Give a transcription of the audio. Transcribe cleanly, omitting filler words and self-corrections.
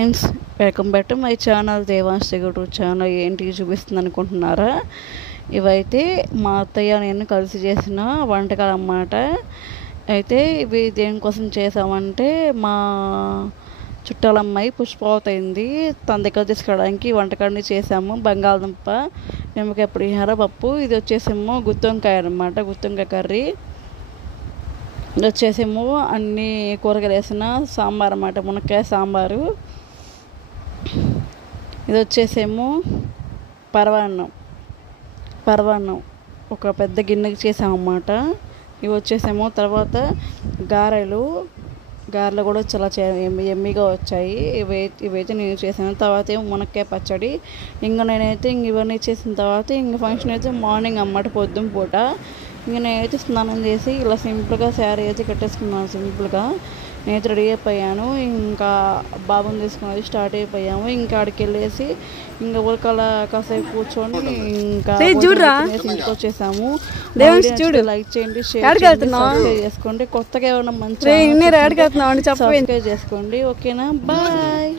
Friends, welcome back to my channel Devansh YouTube channel. ఏంటి చూపిస్తుంది అనుకుంటున్నారా? ఇవైతే మా అత్తయ్య నేను కలిసి చేసిన వంటకాలు అన్నమాట. అయితే ఇవి దేనికోసం చేసామంటే మా చుట్టాలమ్మాయి పుష్పవతి అయింది, తన దగ్గర తీసుకోవడానికి వంటకాన్ని చేసాము. బంగాళదుంప నిమ్మకాయ పులిహోర పప్పు, ఇది వచ్చేసేమో గుత్తొంకాయ అనమాట, గుత్తొంకాయ కర్రీ. ఇది వచ్చేసేమో అన్ని కూరగాయలు వేసిన సాంబార్ అన్నమాట, మునక్కాయ సాంబారు. ఇది వచ్చేసేమో పరవాన్నం ఒక పెద్ద గిన్నెకి చేసామన్నమాట. ఇవి వచ్చేసేమో తర్వాత గారెలు కూడా చాలా ఎమ్మిగా వచ్చాయి. ఇవైతే నేను చేసాను. తర్వాత ఏమో మునక్కాయ పచ్చడి. ఇంకా నేనైతే ఇవన్నీ చేసిన తర్వాత ఫంక్షన్ అయితే మార్నింగ్ అన్నమాట, పొద్దున పూట. నేనైతే స్నానం చేసి ఇలా సింపుల్గా శారీ అయితే కట్టేసుకున్నాను. సింపుల్గా నేనైతే రెడీ అయిపోయాను. ఇంకా బాబుని తీసుకుని స్టార్ట్ అయిపోయాము. ఇంకా ఆడికి వెళ్ళేసి ఇంకా ఉలకల కాసేపు కూర్చొని ఇంకా ఇంటికి వచ్చేసాము. లైక్ చేయండి, షేర్ చేసుకోండి. కొత్తగా ఏమైనా మంచి సబ్స్క్రైబ్ చేసుకోండి. ఓకేనా? బాయ్.